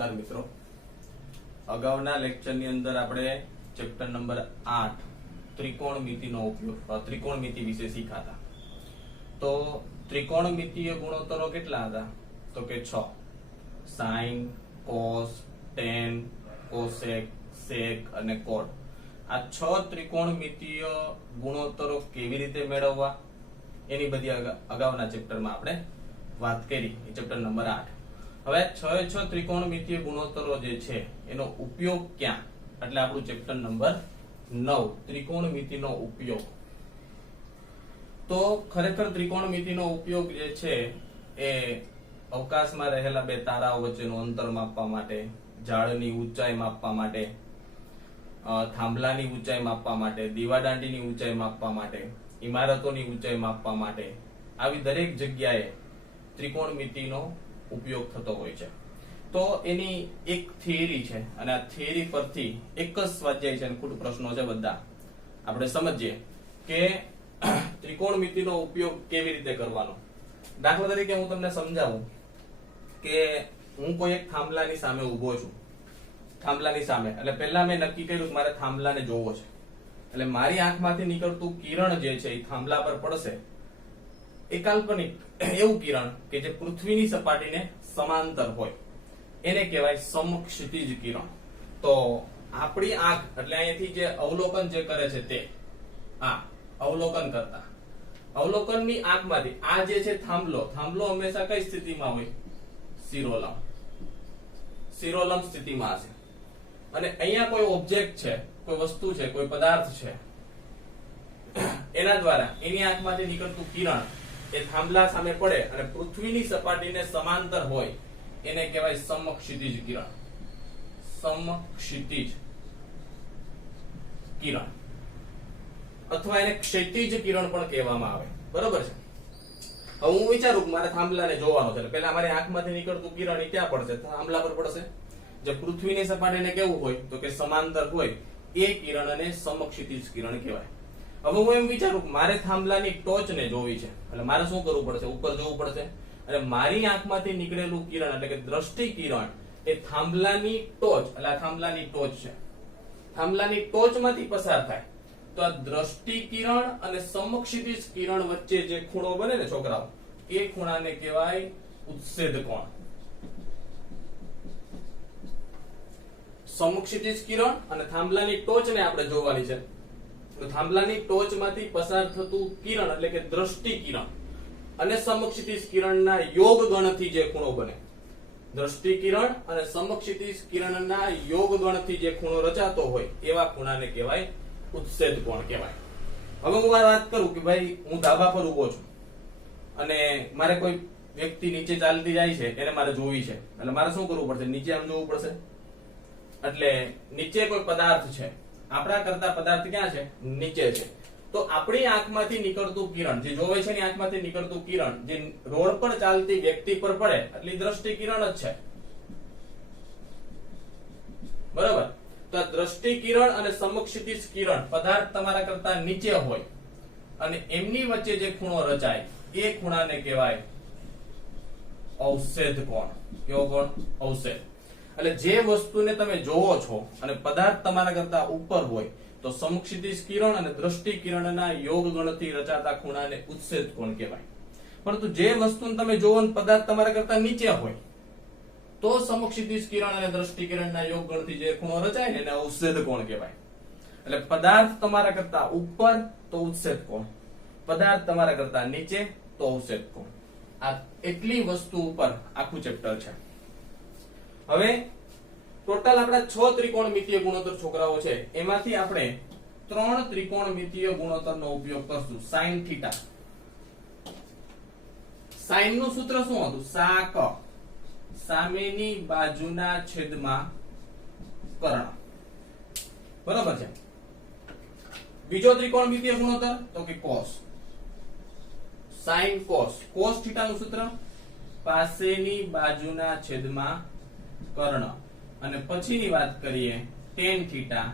નમસ્કાર મિત્રો, અગાઉના લેક્ચરની અંદર આપણે ચેપ્ટર નંબર 8 ત્રિકોણમિતિનો ઉપયોગ ત્રિકોણમિતિ વિશે શીખ્યા હતા. તો ત્રિકોણમિતિય ગુણોત્તરો કેટલા હતા? તો કે 6: સાઇન, કોસ, ટેન, કોસેક, સેક અને કોટ. આ 6 ત્રિકોણમિતિય ગુણોત્તરો કેવી રીતે મેળવવા એની બધી અગાઉના ચેપ્ટરમાં આપણે વાત કરી. એ ચેપ્ટર નંબર 8. હવે 6 ત્રિકોણમિતિય ગુણોત્તરો જે છે એનો ઉપયોગ ક્યાં, એટલે આપણું ચેપ્ટર નંબર 9 ત્રિકોણમિતિનો ઉપયોગ. તો ખરેખર ત્રિકોણમિતિનો ઉપયોગ જે છે એ અવકાશમાં રહેલા બે તારાઓ વચ્ચેનું અંતર માપવા માટે, ઝાડની ઊંચાઈ માપવા માટે, થાંભલાની ઊંચાઈ માપવા માટે, દીવાદાંડીની ઊંચાઈ માપવા માટે, ઇમારતોની ઊંચાઈ માપવા માટે, આવી દરેક જગ્યાએ ત્રિકોણમિતિનો ઉપયોગ થતો હોય છે. તો એની એક થિયરી છે અને આ થિયરી પરથી એક જ સ્વાધ્યાય છે અને ખોટું પ્રશ્નો છે બધા આપણે સમજીએ કે ત્રિકોણમિતિનો ઉપયોગ કેવી રીતે કરવાનો. દાખલા તરીકે હું તમને સમજાવું કે હું કોઈ એક થાંભલાની સામે ઉભો છું. થાંભલાની સામે એટલે પહેલા મેં નક્કી કર્યું કે મારે થાંભલાને જોવો છે, એટલે મારી આંખમાંથી નીકળતું કિરણ જે છે એ થાંભલા પર પડશે. એ કાલ્પનિક એવું કિરણ કે જે પૃથ્વીની સપાટીને સમાંતર હોય એને કહેવાય સમક્ષિતિજ કિરણ. તો આપણી આંખ એટલે અહીંયાથી જે અવલોકન જે કરે છે તે આ અવલોકન કરતા અવલોકનની આંખમાંથી આ જે છે થાંભલો હંમેશા કઈ સ્થિતિમાં હોય? શિરોલંબ સ્થિતિમાં હશે. અને અહીંયા કોઈ ઓબ્જેક્ટ છે, કોઈ વસ્તુ છે, કોઈ પદાર્થ છે, એના દ્વારા એની આંખમાંથી નીકળતું કિરણ એ થાંભલા સામે પડે અને પૃથ્વીની સપાટીને સમાંતર હોય એને કહેવાય સમક્ષિતિજ કિરણ. સમક્ષિતિજ કિરણ અથવા એને ક્ષિતિજ કિરણ પણ કહેવામાં આવે. બરોબર છે. હવે હું વિચારું કે મારે થાંભલાને જોવાનો છે, પહેલા મારી આંખમાંથી નીકળતું કિરણ ક્યાં પડશે? થાંભલા પર પડશે. જે પૃથ્વીની સપાટીને કેવું હોય તો કે સમાંતર હોય એ કિરણને સમક્ષિતિજ કિરણ કહેવાય. હવે હું એમ વિચારું કે મારે થાંભલાની ટોચને જોવી છે, એટલે મારે શું કરવું પડશે? ઉપર જોવું પડશે. અને મારી આંખમાંથી નીકળેલું કિરણ એટલે કે દ્રષ્ટિ કિરણ એ થાંભલાની ટોચ, એટલે આ થાંભલાની ટોચ છે, થાંભલાની ટોચમાંથી પસાર થાય. તો આ દ્રષ્ટિ કિરણ અને સમક્ષિતિજ કિરણ વચ્ચે જે ખૂણો બને ને છોકરાઓ, એ ખૂણાને કહેવાય ઉત્સેદ કોણ. સમક્ષિતિજ કિરણ અને થાંભલાની ટોચને આપણે જોવાની છે. તો થાંભલાની ટોચમાંથી પસાર થતું કિરણ એટલે કે દ્રષ્ટિ કિરણ અને સમક્ષિતિજ કિરણના યોગ ગણથી જે ખૂણો બને, દ્રષ્ટિ કિરણ અને સમક્ષિતિજ કિરણના યોગ ગણથી જે ખૂણો રચાતો હોય એવા ખૂણાને કહેવાય ઉત્સેદ કોણ કહેવાય. હવે હું વાત કરું કે ભાઈ હું ધાબા પર ઉભો છું અને મારે કોઈ વ્યક્તિ નીચે ચાલતી જાય છે એને મારે જોવી છે, એટલે મારે શું કરવું પડશે? નીચે આમ જોવું પડશે. એટલે નીચે કોઈ પદાર્થ છે, આપણા કરતા પદાર્થ ક્યાં છે? નીચે છે. તો આપણી આંખમાંથી નીકળતું કિરણ જે જોવે છે ની આંખમાંથી નીકળતું કિરણ જે રોડ પર ચાલતી વ્યક્તિ પર પડે એટલે દ્રષ્ટિ કિરણ જ છે. બરાબર. તો આ દ્રષ્ટિ કિરણ અને સમક્ષિતિજ કિરણ પદાર્થ તમારા કરતા નીચે હોય અને એમની વચ્ચે જે ખૂણો રચાય એ ખૂણાને કહેવાય અવસેદ કોણ. કેવો કોણ? અવસેદ. એટલે જે વસ્તુને તમે જોવો છો અને પદાર્થ તમારા કરતા ઉપર હોય તો સમક્ષિતિજ કિરણ અને દ્રષ્ટિ કિરણના યોગ ગણથી રચાતા ખૂણાને ઉત્સેદ કોણ કહેવાય. પરંતુ જે વસ્તુને તમે જોવો અને પદાર્થ તમારા કરતા નીચે હોય તો સમક્ષિતિજ કિરણ અને દ્રષ્ટિ કિરણના યોગ ગણથી જે ખૂણો રચાય ને એને ઉત્સેદ કોણ કહેવાય. એટલે પદાર્થ તમારા કરતા ઉપર તો ઉત્સેદ કોણ, પદાર્થ તમારા કરતા નીચે તો ઉત્સેદ કોણ. આ એટલી વસ્તુ ઉપર આખું ચેપ્ટર છે. હવે ટોટલ આપણા 6 ત્રિકોણમિતિય ગુણોત્તર છોકરાઓ છે, એમાંથી આપણે 3 ત્રિકોણમિતિય ગુણોત્તરનો ઉપયોગ કરશું. Sine theta. સાઇન નું સૂત્ર શું હતું? સાક, સામેની બાજુના છેદમાં કર્ણ. બરાબર છે. બીજો ત્રિકોણમિતિય ગુણોત્તર તો કે cos. Sine cos. Cos theta નું સૂત્ર પાસેની બાજુના છેદમાં કર્ણ. અને પછીની વાત કરીએ ટેન થીટા.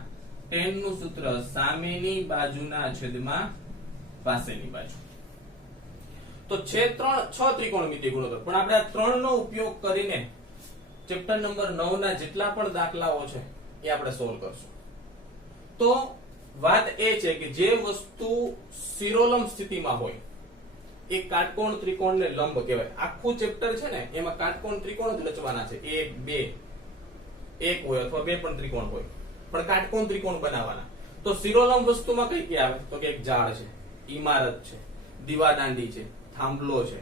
ટેન નું સૂત્ર સામેની બાજુના છેદમાં પાસેની બાજુ. તો છે 6 ત્રિકોણમિતિય ગુણોત્તર, પણ આપણે આ 3 નો ઉપયોગ કરીને ચેપ્ટર નંબર 9 ના જેટલા પણ દાખલાઓ છે એ આપણે સોલ્વ કરશું. તો વાત એ છે કે જે વસ્તુ શિરોલંબ સ્થિતિમાં હોય એ કાટકોણ ત્રિકોણને લંબ કહેવાય. આખું ચેપ્ટર છે ને એમાં કાટકોણ ત્રિકોણ જ રચવાના છે. એક હોય અથવા બે પણ ત્રિકોણ હોય, પણ કાટકોણ ત્રિકોણ બનાવવાના. તો શિરોલંબ વસ્તુમાં કઈ કઈ આવે? તો કે એક ઝાડ છે, ઇમારત છે, દીવાદાંડી છે, થાંભલો છે,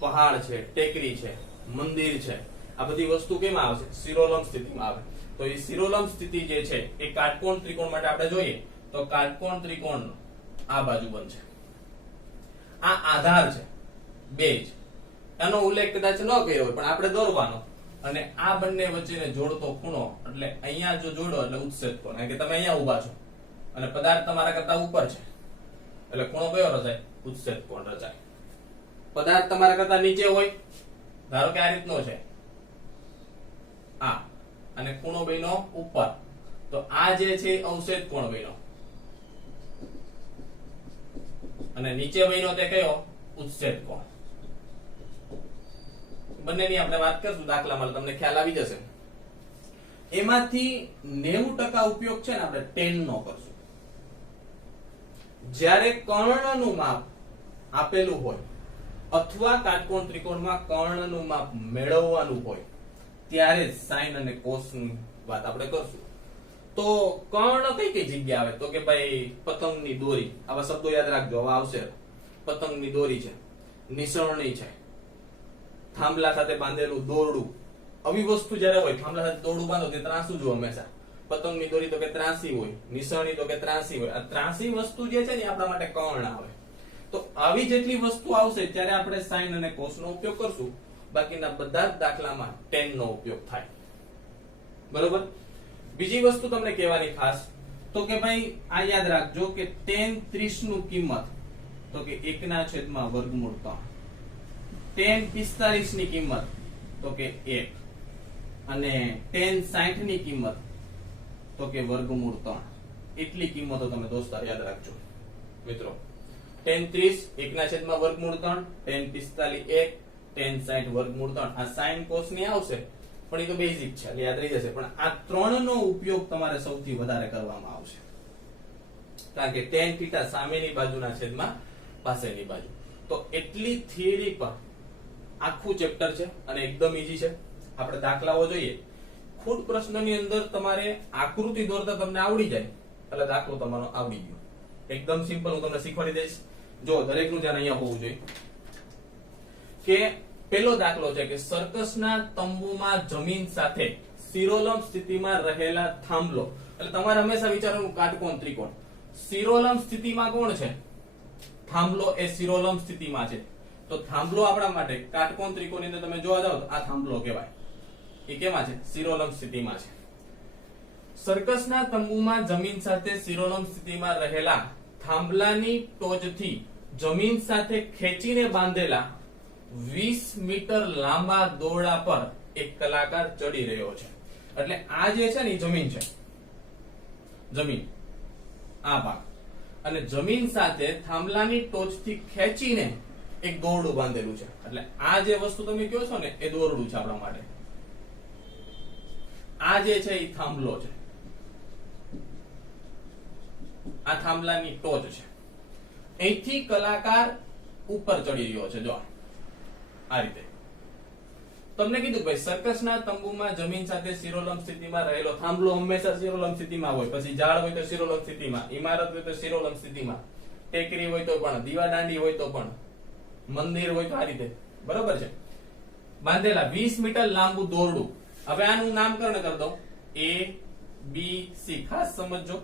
પહાડ છે, ટેકરી છે, મંદિર છે. આ બધી વસ્તુ કેમાં આવશે? શિરોલંબ સ્થિતિમાં આવે. તો એ શિરોલંબ સ્થિતિ જે છે એ કાટકોણ ત્રિકોણ માટે આપણે જોઈએ તો કાટકોણ ત્રિકોણ આ બાજુ બનશે. આ આધાર છે બેઝ, એનો ઉલ્લેખ કદાચ ન કર્યો હોય પણ આપણે દોરવાનો. અને આ બંને વચ્ચેને જોડતો ખૂણો, એટલે અહીંયા જો જોડો એટલે ઉત્સેદ કોણ. કારણ કે તમે અહીંયા ઊભા છો અને પદાર્થ તમારા કરતા ઉપર છે એટલે ખૂણો કયો રચાય? ઉત્સેદ કોણ રચાય. પદાર્થ તમારા કરતા નીચે હોય, ધારો કે આ રીતનો છે આ, અને ખૂણો બન્યો ઉપર, તો આ જે છે અવક્ષેદ કોણ બન્યો અને નીચે બન્યો તે કયો? ઉત્સેદ કોણ. બંનેની આપણે વાત કરશું દાખલામાં, તમને ખ્યાલ આવી જશે. એમાંથી 90% ઉપયોગ છે ને આપણે 10 નો કરશું. જ્યારે કર્ણનું માપ આપેલું હોય અથવા કાટકોણ ત્રિકોણમાં કર્ણનું માપ મેળવવાનું હોય ત્યારે સાઈન અને કોસની વાત આપણે કરશું. તો કર્ણ કઈ કઈ જગ્યા આવે? તો કે ભાઈ પતંગની દોરી, આવા શબ્દો યાદ રાખજો, આવા આવશે. પતંગની દોરી છે, નિસરણી છે, થાંભલા સાથે બાંધેલું દોરડું. આવી વસ્તુ જ્યારે હોય, થાંભલા સાથે દોરડું બાંધો તે ત્રાંસુ જ હંમેશા. પતંગની દોરી તો કે ત્રાંસી હોય, નિસરણી તો કે ત્રાંસી હોય. આ ત્રાંસી વસ્તુ જે છે ને આપણા માટે કર્ણ આવે. તો આવી જેટલી વસ્તુ આવશે ત્યારે આપણે સાઈન અને કોસનો ઉપયોગ કરશું. બાકીના બધા જ દાખલામાં 10 નો ઉપયોગ થાય. બરોબર? બીજી વસ્તુ તમને કહેવાની ખાસ, તો કે ભાઈ આ યાદ રાખજો કે tan 30 નું કિંમત તો કે 1/√3. tan 45 ની કિંમત તો કે 1 અને tan 60 ની કિંમત તો કે √3. એટલી કિંમતો તમે દોસ્તો યાદ રાખજો મિત્રો. tan 30 1/√3, tan 45 1, tan 60 √3. આ sin cos ની આવશે પણ એ તો બેઝિક છે એટલે યાદ રહી જશે. પણ આ ત્રણ નો ઉપયોગ તમારે સૌથી વધારે કરવામાં આવશે, કારણ કે tan θ સામેની બાજુના છેદમાં પાસેની બાજુ. તો એટલી થિયરી પર આખું ચેપ્ટર છે અને એકદમ ઈઝી છે. આપણે દાખલાઓ જોઈએ. ખુદ પ્રશ્નની અંદર તમારે આકૃતિ દોરતા તમને આવડી જાય એટલે દાખલો તમારો આવડી ગયો. એકદમ સિમ્પલ, હું તમને શીખવાડી દઈશ. જો દરેકનું ધ્યાન અહીંયા હોવું જોઈએ કે પેલો દાખલો છે કે સર્કસના તંબુમાં જમીન સાથે શિરોલંબ સ્થિતિમાં રહેલા થાંભલો. એટલે તમારે હંમેશા વિચારવાનું કાટકોણ ત્રિકોણ. શિરોલંબ સ્થિતિમાં કોણ છે? થાંભલો એ શિરોલંબ સ્થિતિમાં છે. તો થાંભલો આપણા માટે કાટકોણ ત્રિકોણની અંદર તમે જોવા જાવ તો આ થાંભલો કહેવાય. એ કેમાં છે? શિરોલંબ સ્થિતિમાં છે. સર્કસના તંબુમાં જમીન સાથે શિરોલંબ સ્થિતિમાં રહેલા થાંભલાની ટોચથી જમીન સાથે ખેંચીને બાંધેલા 20 મીટર લાંબા દોરડા પર એક કલાકાર ચડી રહ્યો છે. એટલે આ જે છે ને જમીન છે, જમીન આ ભાગ, અને જમીન સાથે થાંભલાની ટોચથી ખેંચીને એક દોરડું બાંધેલું છે. એટલે આ જે વસ્તુ તમે કહો છો ને એ દોરડું છે આપણા માટે. આ જે છે એ થાંભલો છે, આ થાંભલાની ટોચ છે. અહીંથી કલાકાર ઉપર ચડી રહ્યો છે. જો આ રીતે તમને કીધું ભાઈ સર્કસના તંબુમાં જમીન સાથે શિરોલંબ સ્થિતિમાં રહેલો થાંભલો હંમેશા શિરોલંબ સ્થિતિમાં હોય. પછી ઝાડ હોય તો શિરોલંબ સ્થિતિમાં, ઇમારત હોય તો શિરોલંબ સ્થિતિમાં, ટેકરી હોય તો પણ, દીવાદાંડી હોય તો પણ, મંદિર હોય તો આ રીતે. બરોબર છે? બાંધેલા 20 મીટર લાંબુ દોરડું. હવે આનું નામકરણ કરી દો A B C. ખાસ સમજો,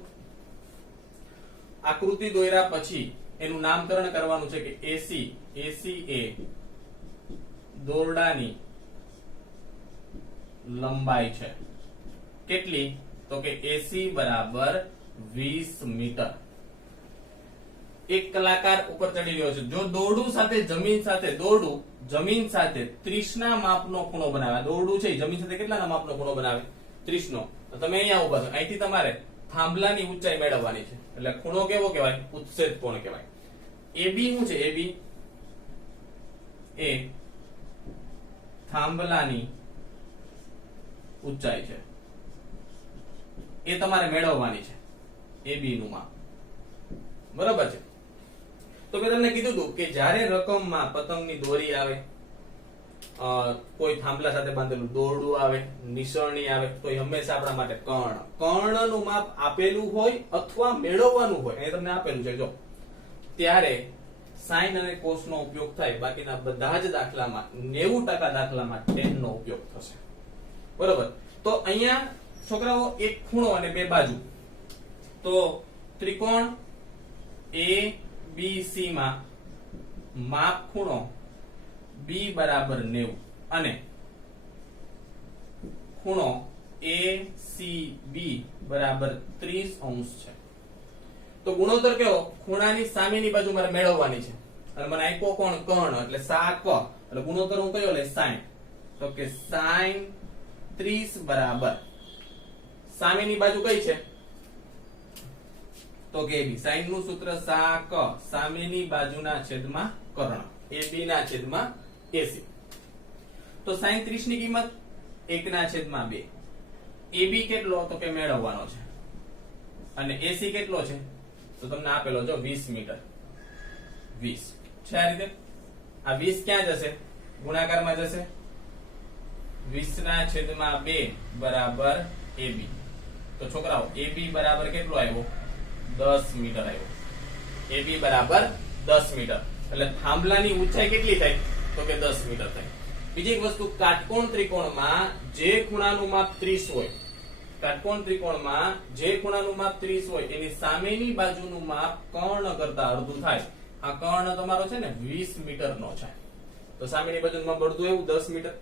આકૃતિ દોર્યા પછી એનું નામકરણ કરવાનું છે કે AC એ દોરડાની લંબાઈ છે. કેટલી? તો કે AC બરાબર 20 મીટર. એક કલાકાર ઉપર ચડી રહ્યો છે. જો દોરડું સાથે જમીન સાથે, દોરડું જમીન સાથે 30 ના માપનો ખૂણો બનાવે. દોરડું છે જમીન સાથે કેટલાના માપનો ખૂણો બનાવે? 30 નો. તો તમે અહીંયા ઉભા છો, અહીંથી તમારે થાંભલાની ઊંચાઈ મેળવવાની છે. એટલે ખૂણો કેવો કહેવાય? ઉત્સેદ કોણ કહેવાય. AB શું છે? AB એ થાંભલાની ઊંચાઈ છે એ તમારે મેળવવાની છે, AB નું માપ. બરાબર છે. તો મેં તમને કીધું હતું કે જ્યારે રકમમાં પતંગની દોરી આવે, કોઈ થાંભલા સાથે બાંધેલું દોરડું આવે, નિસરણી આવે, તો એ હંમેશા આપણા માટે કર્ણનું માપ આપેલું હોય અથવા મેળવવાનું હોય, એ તમને આપેલું છે જો, ત્યારે સાઈન અને કોસ નો ઉપયોગ થાય. બાકીના બધા જ દાખલામાં 90% દાખલામાં tan નો ઉપયોગ થશે. બરોબર. તો અહીંયા છોકરાઓ એક ખૂણો અને બે બાજુ, તો ત્રિકોણ ABC માં માપ ખૂણો B બરાબર 90 અને ખૂણો ACB બરાબર 30 અંશ છે. તો ગુણોત્તર કેવો? ખૂણાની સામેની બાજુ મારે મેળવવાની છે અને મને આપ્યો કોણ? કર્ણ, એટલે સાક, એટલે ગુણોત્તર હું કયો લે? sin. તો કે sin 30 બરાબર સામેની બાજુ કઈ છે? તો કે AB. sin નું સૂત્ર સાક, સામેની બાજુના છેદમાં કર્ણ, AB ના છેદમાં AC. તો sin 30 ની કિંમત 1 ના છેદમાં 2. AB કેટલો? તો કે મેળવવાનો છે. અને AC કેટલો છે? તો તમને આપેલો જો 20 મીટર. 20 છે આ રીતે. આ 20 ક્યાં જશે? ગુણાકારમાં જશે. 20 ના છેદમાં 2 બરાબર AB. તો છોકરાઓ AB બરાબર કેટલો આવ્યો? 10 મીટર આવ્યો. AB બરાબર 10 મીટર. એટલે થાંભલાની ઊંચાઈ કેટલી થાય? તો કે 10 મીટર થાય. બીજી એક વસ્તુ, કાટકોણ ત્રિકોણમાં જે ખૂણાનું માપ 30 હોય, કાટકોણ ત્રિકોણમાં જે ખૂણાનું માપ 30 હોય એની સામેની બાજુનું માપ કર્ણ કરતા અડધું થાય. આ કર્ણ તમારો છે ને 20 મીટર નો છે. તો સામેની બાજુનું માપ અડધું એવું 10 મીટર.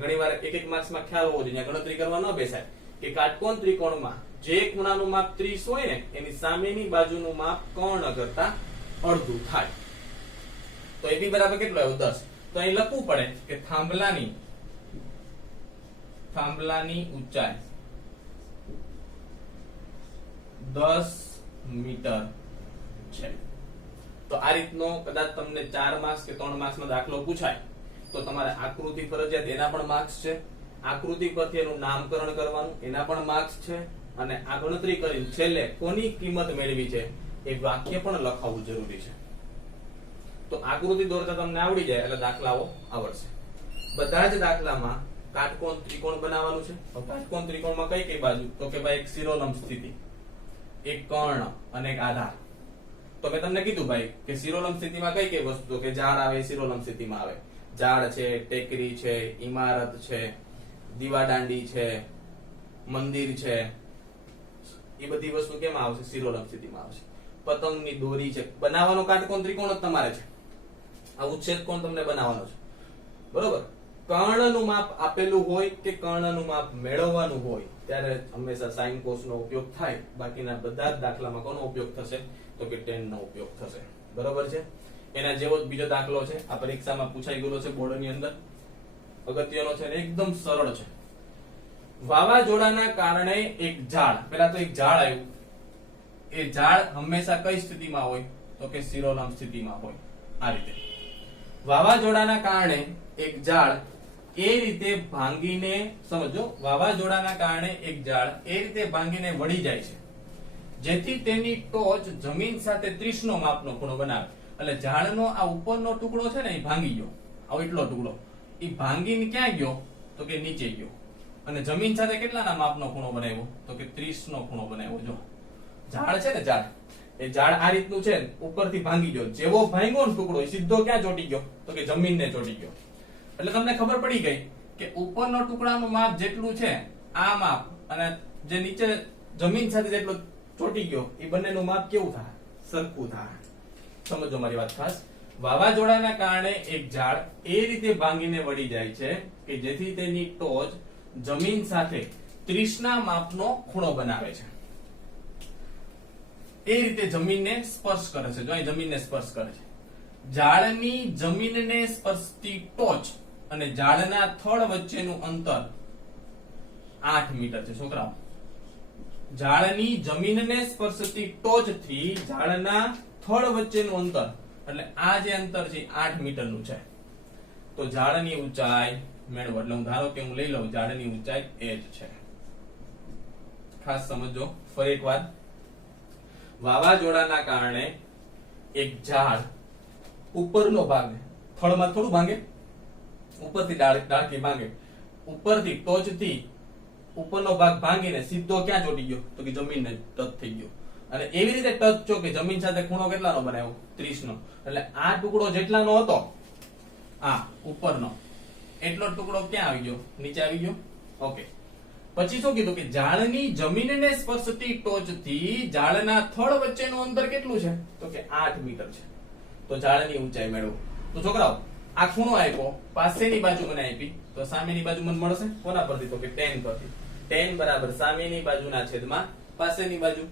ઘણીવાર એક માર્ક્સમાં ખ્યાલ હોવો જોઈએ, ગણતરી કરવા ન બેસાય કે કાટકોણ ત્રિકોણમાં જે ખૂણાનું માપ 30 હોય ને એની સામેની બાજુનું માપ કર્ણ કરતા અડધું થાય. તો AB બરાબર કેટલો આવ્યો? 10. તો અહીં લખવું પડે કે થાંભલાની ઊંચાઈ 10 મીટર છે. તો આ રીતનો કદાચ તમને 4 માર્ક્સ કે 3 માર્ક્સનો દાખલો પૂછાય તો તમારે આકૃતિ ફરજિયાત, એના પણ માર્ક્સ છે. આકૃતિ પરથી એનું નામકરણ કરવાનું, એના પણ માર્ક્સ છે. અને આ ગણતરી કરીને છેલ્લે કોની કિંમત મેળવી છે એ વાક્ય પણ લખાવવું જરૂરી છે. તો આકૃતિ દોરતા તમને આવડી જાય એટલે દાખલાઓ આવડશે. બધા જ દાખલામાં કાટકોણ ત્રિકોણ બનાવવાનું છે. તો કાટકોણ ત્રિકોણમાં કઈ કઈ બાજુ? તો કે ભાઈ એક શિરોલંબ સ્થિતિ, એક કર્ણ અને એક આધાર. તો મેં તમને કીધું ભાઈ કે શિરોલંબ સ્થિતિમાં કઈ કઈ વસ્તુ? કે ઝાડ આવે, શિરોલંબ સ્થિતિમાં આવે. ઝાડ છે, ટેકરી છે, ઇમારત છે, દીવાદાંડી છે, મંદિર છે, એ બધી વસ્તુ કેમાં આવશે? શિરોલંબ સ્થિતિમાં આવશે. પતંગની દોરી છે. બનાવવાનો કાટકોણ ત્રિકોણ જ તમારે છે. આ ઉચ્છેદ કોણ તમને બનાવવાનો છે. બરોબર. કર્ણનું માપ આપેલું હોય કે કર્ણનું માપ મેળવવાનું હોય ત્યારે હંમેશા સાઈન કોસ નો ઉપયોગ થાય. બાકીના બધા જ દાખલામાં કોનો ઉપયોગ થશે? તો કે tan નો ઉપયોગ થશે. બરોબર છે. એના જેવો જ બીજો દાખલો છે, આ પરીક્ષામાં પૂછાઈ ગયેલો છે બોર્ડની અંદર, અગત્યનો છે, એકદમ સરળ છે. વાવાઝોડાના કારણે એક ઝાડ, પેલા તો એક ઝાડ આવ્યું, એ ઝાડ હંમેશા કઈ સ્થિતિમાં હોય? તો કે શિરોલંબ સ્થિતિમાં હોય. આ રીતે વાવાઝોડાના કારણે એક ઝાડ એ રીતે ભાંગીને, સમજો, વાવાઝોડાના કારણે એક ઝાડ એ રીતે ભાંગીને વળી જાય છે જેથી તેની ટોચ જમીન સાથે 30 નો માપનો ખૂણો બનાવે. એટલે ઝાડનો આ ઉપરનો ટુકડો છે ને એ ભાંગી ગયો, આવો એટલો ટુકડો એ ભાંગીને ક્યાં ગયો? તો કે નીચે ગયો. અને જમીન સાથે કેટલાના માપનો ખૂણો બનાવ્યો? તો કે 30 નો ખૂણો બનાવ્યો. જો ઝાડ છે ને, ઝાડ, એ ઝાડ આ રીતનું છે, ઉપરથી ભાંગી ગયો. જેવો ભાંગ્યો ને ટુકડો એ સીધો ક્યાં ચોટી ગયો? તો કે જમીનને ચોટી ગયો. એટલે તમને ખબર પડી ગઈ કે ઉપરનો ટુકડાનું માપ જેટલું છે આ માપ, અને જે નીચે જમીન સાથે જેટલો ચોટી ગયો એ બંનેનું માપ કેવું થાય? સરખું થાય. સમજો મારી વાત ખાસ. વાવાઝોડાના કારણે એક ઝાડ એ રીતે ભાંગીને વળી જાય છે કે જેથી તેની ટોચ જમીન સાથે 30 ના માપનો ખૂણો બનાવે છે. એ રીતે જમીનને સ્પર્શ કરે છે. જો અહીં જમીનને સ્પર્શ કરે છે. ઝાડની જમીનને સ્પર્શતી ટોચ અને ઝાડના થડ વચ્ચેનું અંતર 8 મીટર છે. છોકરાઓ, ઝાડની જમીનને સ્પર્શતી ટોચથી ઝાડના થડ વચ્ચેનું અંતર, એટલે આ જે અંતર છે 8 મીટરનું છે. તો ઝાડની ઊંચાઈ મેળવો. એટલે હું ધારો કે હું લઈ લઉં ઝાડની ઊંચાઈ h છે. ખાસ સમજો. ફરી એકવાર, વાવાઝોડાના કારણે એક ઝાડ ઉપરનો ભાગ થડમાં થોડું ભાંગે, ઉપરથી ડાળથી ભાંગે, ઉપરથી ટોચથી ઉપરનો ભાગ ભાંગીને સીધો ક્યાં ચોટી ગયો? તો કે જમીનને ટચ થઈ ગયો. અને એવી રીતે ટચ છો કે જમીન સાથે ખૂણો કેટલાનો બનાવ્યો? 30 નો. એટલે આ ટુકડો જેટલાનો હતો આ ઉપરનો, એટલો ટુકડો ક્યાં આવી ગયો? નીચે આવી ગયો. ઓકે. પછી શું કીધું કે ઝાડની જમીનને સ્પર્શતી ટોચથી ઝાડના થડ વચ્ચેનું અંતર કેટલું છે? તો કે 8 મીટર છે. તો ઝાડની ઊંચાઈ મેળવો. તો છોકરાઓ આ ખૂણો આપ્યો, પાસેની બાજુ મને આપી, તો સામેની બાજુ મને મળશે કોના પરથી? તો કે tan પરથી. tan બરાબર સામેની બાજુના છેદમાં પાસેની બાજુ.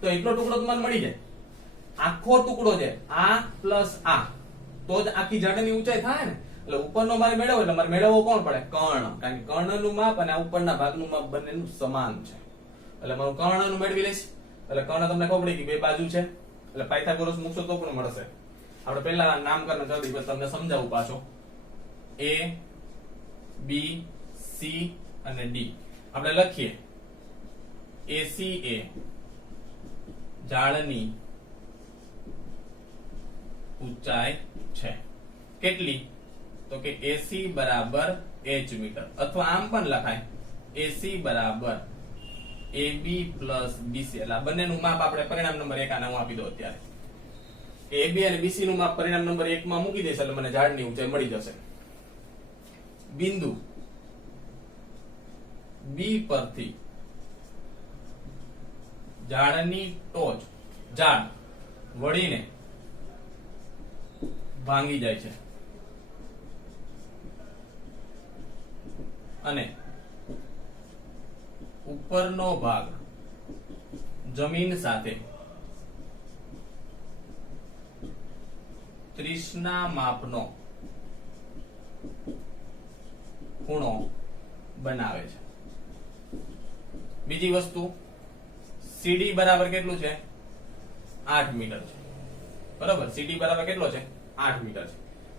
તો એટલો ટુકડો તો મને મળી જાય. આખો ટુકડો છે આ પ્લસ આ, તો જ આખી ઝાડની ઊંચાઈ થાય ને. એટલે ઉપરનો મારે મેળવવો, એટલે મારે મેળવવો કોણ પડે? કર્ણ. કારણ કે કર્ણનું માપ અને આ ઉપરના ભાગનું માપ બંનેનું સમાન છે. એટલે મારું કર્ણનું મેળવી લઈશ. એટલે કર્ણ તમને ખબર પડી કે બે બાજુ છે, એટલે પાયથાગોરસ મૂકશો તો પણ મળશે. આપણે પહેલા નામકરણ કરી દઈએ, તમને સમજાવું પાછો. A B C અને D આપણે લખીએ. ACA ઝાડની ઊંચાઈ છે. કેટલી? તો કે AC બરાબર h મીટર. અથવા આમ પણ લખાય AC બરાબર AB પ્લસ BC. એટલે આ બંનેનું માપ આપણે પરિણામ નંબર 1 આને હું આપી દઉં અત્યારે. AB અને BC નું માપ પરિણામ નંબર 1 માં મૂકી દઈશ એટલે મને ઝાડની ઊંચાઈ મળી જશે. બિંદુ B પરથી ઝાડની ટોચ, ઝાડ વળીને ભાંગી જાય છે અને ઉપરનો ભાગ જમીન સાથે 30 ના માપનો ખૂણો બનાવે છે. બીજી વસ્તુ, CD બરાબર કેટલું છે? 8 મીટર છે. બરાબર, CD બરાબર કેટલો છે? 8 મીટર છે.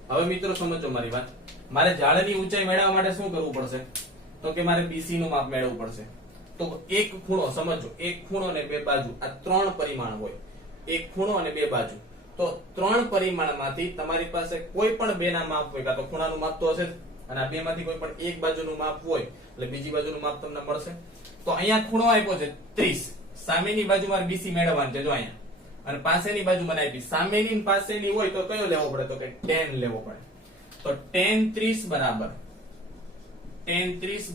હવે મિત્રો સમજો મારી વાત. મારે ઝાડની ઊંચાઈ મેળવવા માટે શું કરવું પડશે? તો કે મારે BC નું માપ મેળવવું પડશે. તો એક ખૂણો સમજો, એક ખૂણો અને બે બાજુ, આ 3 પરિમાણ હોય. એક ખૂણો અને બે બાજુ, તો 3 પરિમાણમાંથી તમારી પાસે કોઈ પણ બે ના માપ હોય, કાં તો ખૂણાનું માપ તો હશે જ, અને આ બે માંથી કોઈ પણ એક બાજુનું માપ હોય એટલે બીજી બાજુનું માપ તમને મળશે. તો અહીંયા ખૂણો આપ્યો છે 30, સામેની બાજુ મારે BC મેળવવાની છે. જો અહીંયા અને પાસેની બાજુ મને આપી, સામેની અને પાસેની હોય તો કયો લેવો પડે? તો કે tan લેવો પડે. તો tan 30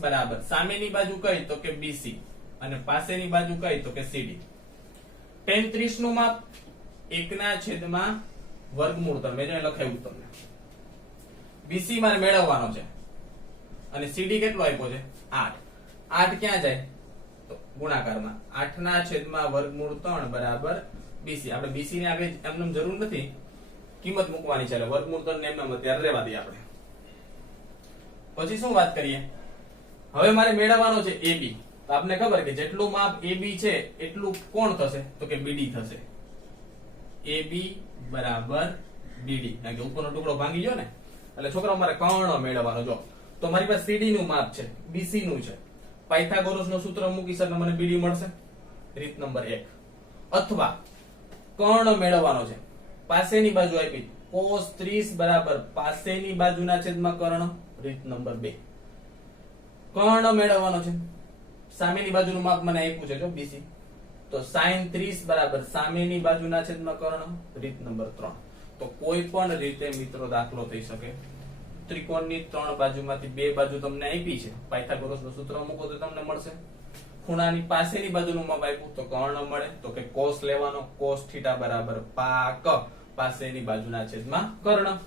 બરાબર સામેની બાજુ કઈ? તો કે BC અને પાસેની બાજુ કઈ? તો કે CD. tan 30 નું માપ 1/3 વર્ગમૂળ 3. મેં જે લખાયું તમને. BC મારે મેળવવાનો છે અને CD કેટલો આપ્યો છે? 8. 8 ક્યાં જાય? તો ગુણાકારમાં 8/3 વર્ગમૂળ 3 બરાબર BC. આપણે BC ને આગળ એમનેમ જરૂર નથી, કિંમત મૂકવાની છે. એટલે વર્ગમૂળ 3 ને એમનેમ અત્યારે રહેવા દઈએ આપણે. પછી શું વાત કરીએ? હવે મારે મેળવવાનો છે AB. તો આપને ખબર કે જેટલું માપ AB છે એટલું કોણ થશે? તો કે BD થશે. AB બરાબર BD. કારણ કે ઉપરનો ટુકડો ભાંગી ગયો ને, એટલે છોકરાઓ મારે કર્ણ મેળવવાનો. જો તો મારી પાસે CD નું માપ છે, BC નું છે. પાયથાગોરસ નું સૂત્ર મૂકીશ એટલે મને BD મળશે. રીત નંબર 1. અથવા કર્ણ મેળવવાનો છે, પાસેની બાજુ આપી, cos 30 બરાબર પાસેની બાજુના છેદમાં કર્ણ. રીત નંબર 2. કર્ણ મેળવવાનો છે, સામેની બાજુનું માપ મને આપ્યું છે જો BC, તો sin 30 બરાબર સામેની બાજુના છેદમાં કર્ણ. રીત નંબર 3. તો કોઈ પણ રીતે મિત્રો દાખલો થઈ શકે. ત્રિકોણની 3 બાજુમાંથી 2 બાજુ તમને આપી છે, પાયથાગોરસનું સૂત્ર મૂકો તો તમને મળશે. ખૂણાની પાસેની બાજુનું માપ આપ્યું તો કર્ણ મળે. તો કે cos લેવાનો, cos θ બરાબર પાક પાસેની બાજુના છેદમાં કર્ણ.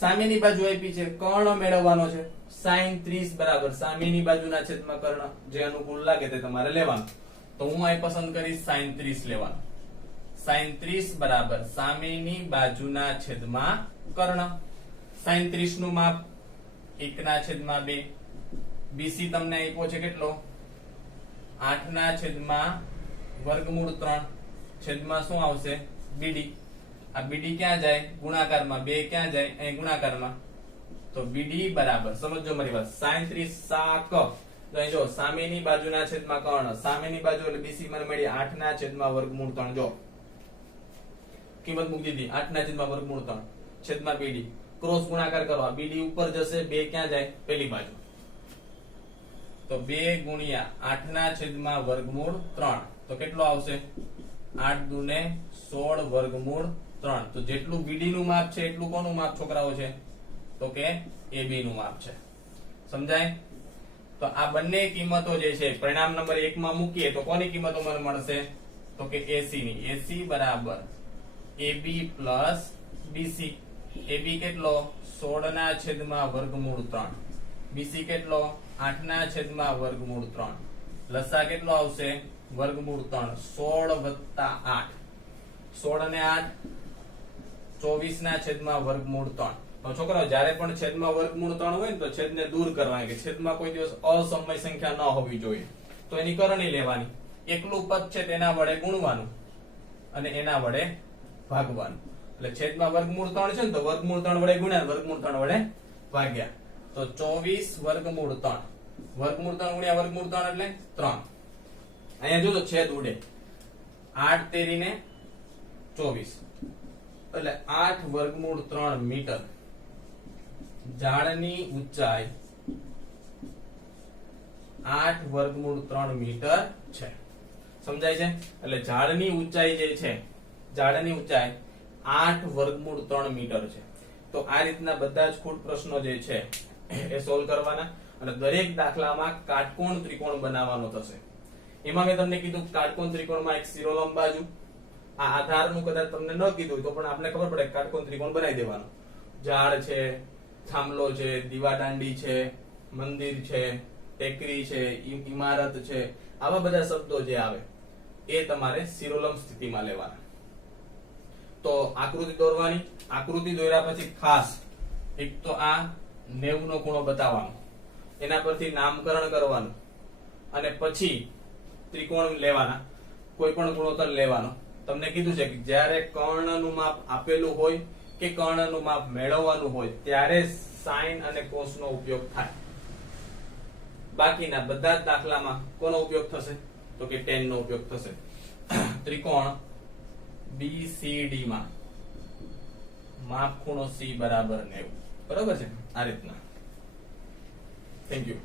સામેની બાજુ આપી છે, કર્ણ મેળવવાનો છે, sin 30 બરાબર સામેની બાજુના છેદમાં કર્ણ. જે અનુકૂળ લાગે તે તમારે લેવાનું. તો હું અહીં પસંદ કરીશ sin 30 લેવાનું. sin 30 બરાબર સામેની બાજુના છેદમાં કર્ણ. sin 30 નું માપ 1/2. BC તમને આપ્યો છે કેટલો? 8/3 વર્ગમૂળ 3 છેદમાં શું આવશે? BD. આ BD ક્યાં જાય? ગુણાકારમાં. 2 ક્યાં જાય? અહીં ગુણાકારમાં. તો તો બીડી બરાબર, સમજો મારી વાત, sin 30 સાક. તો અહીં જો સામેની બાજુના છેદમાં કર્ણ, સામેની બાજુ એટલે બીસી મને મળી 8 ના છેદમાં વર્ગમૂળ 3. જો કિંમત મૂકી દીધી 8 ના છેદમાં વર્ગમૂળ 3 છેદમાં બીડી, ક્રોસ ગુણાકાર કરવા, બીડી ઉપર જશે, 2 ક્યાં જાય, પેલી બાજુ. તો 2 ગુણ્યા 8 ના છેદમાં વર્ગમૂળ 3 તો કેટલો આવશે, 8 દુને 16 વર્ગમૂળ 3. તો જેટલું બીડી નું માપ છે એટલું કોનું માપ છોકરાઓ છે, તો કે AB નું માપ છે. સમજાય? તો આ બંને કિંમતો જે છે પરિણામ નંબર 1 માં મૂકીએ તો કોની કિંમતો મને મળશે, તો કે AC ની. AC બરાબર AB પ્લસ BC. AB કેટલો, 16 ના છેદમાં વર્ગમૂળ 3. BC કેટલો, 8 ના છેદમાં વર્ગમૂળ 3. લસા કેટલો આવશે, વર્ગમૂળ 3. 16 વત્તા 8, 16 ને 8 24 ના છેદમાં વર્ગમૂળ 3. તો છોકરાઓ જ્યારે પણ છેદમાં વર્ગમૂળ 3 હોય ને તો છેદને દૂર કરવાની, કે છેદમાં કોઈ દિવસ અસમય સંખ્યા ન હોવી જોઈએ. તો એની કરણી લેવાની, એકલું પદ છે તેના વડે ગુણવાનું અને એના વડે ભાગવાનું. એટલે છેદમાં વર્ગમૂળ 3 છે ને તો વર્ગમૂળ 3 વડે ગુણ્યા, વર્ગમૂળ 3 વડે ભાગ્યા. તો 24 વર્ગમૂળ 3, વર્ગમૂળ 3 ગુણ્યા વર્ગમૂળ 3 એટલે 3. અહીંયા જો તો છેદ ઉડે, 8 તેરી ને 24 એટલે 8 વર્ગમૂળ 3 મીટર. ઝાડની ઊંચાઈ 8 વર્ગમૂળ 3 મીટર છે. સમજાય છે? એટલે ઝાડની ઊંચાઈ જે છે, ઝાડની ઊંચાઈ 8 વર્ગમૂળ 3 મીટર છે. તો આ રીતના બધા જ ખૂટ પ્રશ્નો જે છે એ સોલ્વ કરવાના અને દરેક દાખલામાં કાટકોણ ત્રિકોણ બનાવવાનો થશે. એમાં મેં તમને કીધું કાટકોણ ત્રિકોણમાં એક શિરોલંબ બાજુ, આ આધારનું કદાચ તમને ન કીધું તો પણ આપણે ખબર પડે કાટકોણ ત્રિકોણ બનાવી દેવાનો. ઝાડ છે, થાંભલો છે, દીવાદાંડી છે, મંદિર છે, ટેકરી છે, ઇમારત છે, આવા બધા શબ્દો જે આવે એ તમારે શિરોલંબ સ્થિતિમાં લેવાના. તો આકૃતિ દોરવાની, આકૃતિ દોર્યા પછી ખાસ એક તો આ 90 નો ખૂણો બતાવવાનો, એના પરથી નામકરણ કરવાનું અને પછી ત્રિકોણ લેવાના, કોઈ પણ ગુણોત્તર લેવાનો. તમને કીધું છે કે જ્યારે કર્ણનું માપ આપેલું હોય કે કર્ણનું માપ મેળવવાનું હોય ત્યારે સાઈન અને કોસ નો ઉપયોગ થાય. બાકીના બધા જ દાખલામાં કોનો ઉપયોગ થશે, તો કે tan નો ઉપયોગ થશે. ત્રિકોણ BCD માં માપ ખૂણો C બરાબર 90. બરાબર છે? આ રીતના. Thank you.